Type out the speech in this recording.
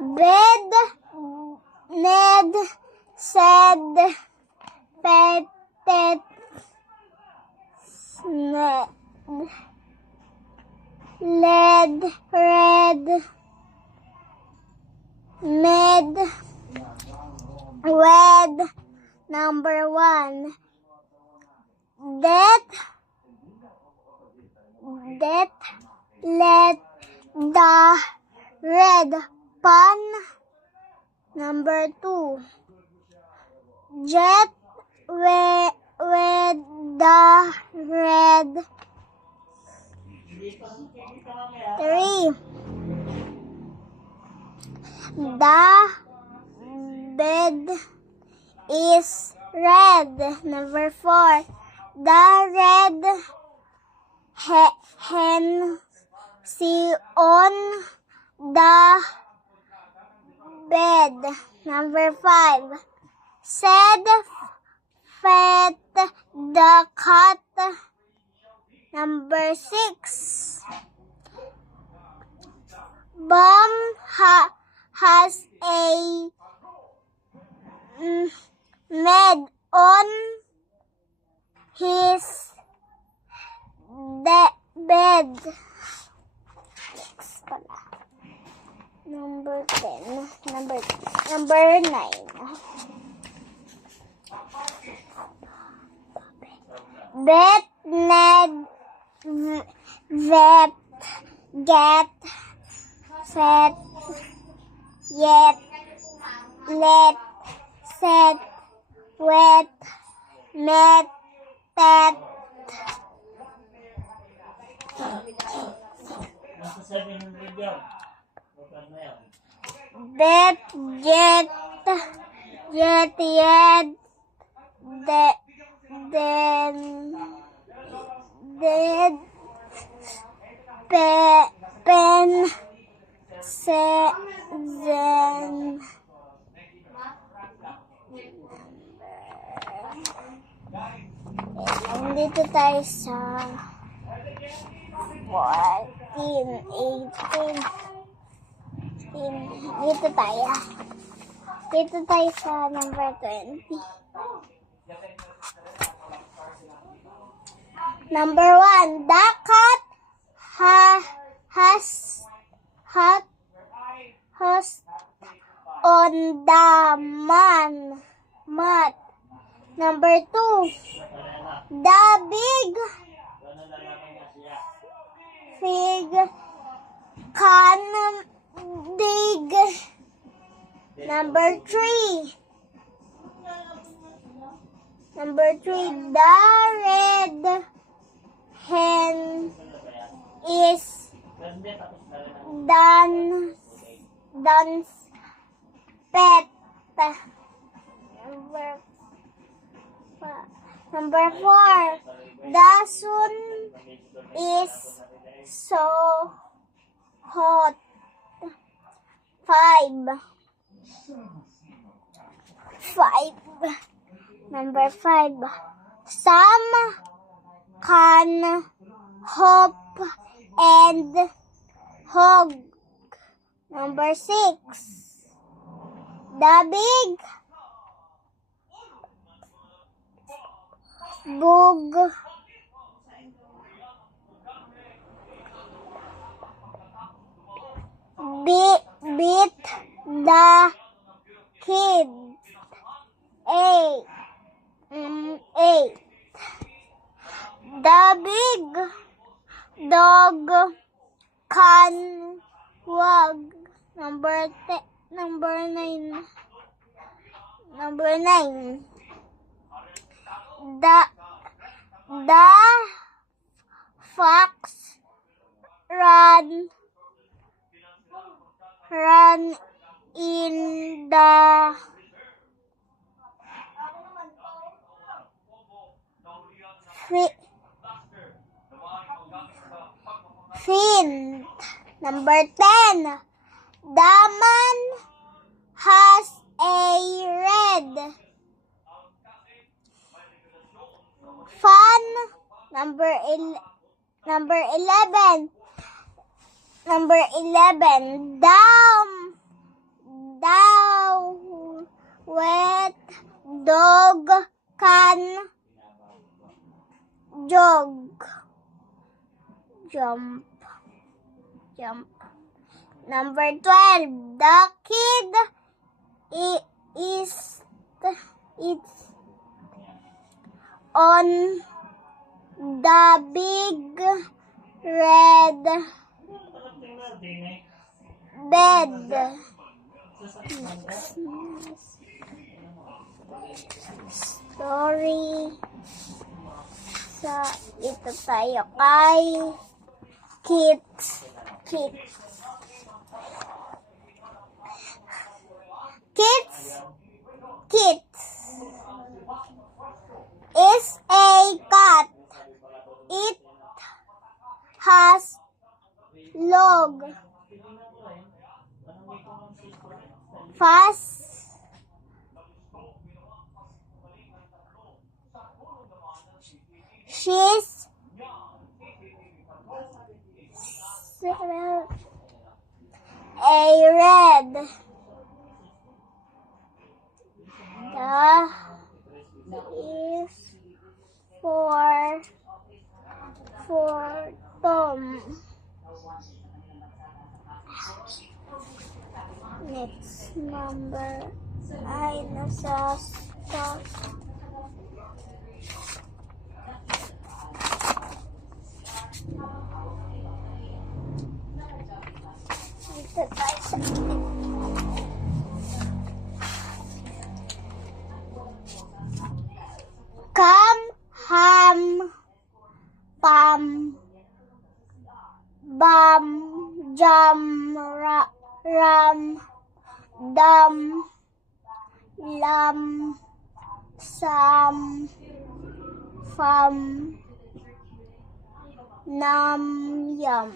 Bed, Ned, said, petted, sned, led, read, med, wed. Number 1. Det, let, the, red, pan. Number 2. Jet, wed, the, red. 3. The bed is red. Number 4. The red hen sit on the bed. Number 5. Said, fed the cat. Number 6. Bum has a med on his bed. Number 10. Number 9. Bet, Ned, vet, get, set, yet, let, set, wet, met, tet. Bet, jet, yet, then, dead, pen, zen. Nandito tayo sa 14, 18. Dito tayo sa number 20. Number 1. The cat has on the mat. Number 2. The big fig can dig. Number 3. The red hen is Dan's pet. Number 4. The sun is so hot. 5. Number 5. Some can hop and hog. Number 6. The big bug beat the kid. 8. The big dog can wag. Number 9. The fox ran in the field. Number 10. The man has a red fan. Number 11. Daw wet dog can jog. Jump. Number 12. The kid is on the big red bed. Story. Ito tayo kay Kids. Is a cat. It has log. Fast. She's a red. The is for Tom. Next number ay nasa stock. Dito tayo sa Come, ham, pam, bam, jam, ram, dam, lam, sam, fam, nam, yam.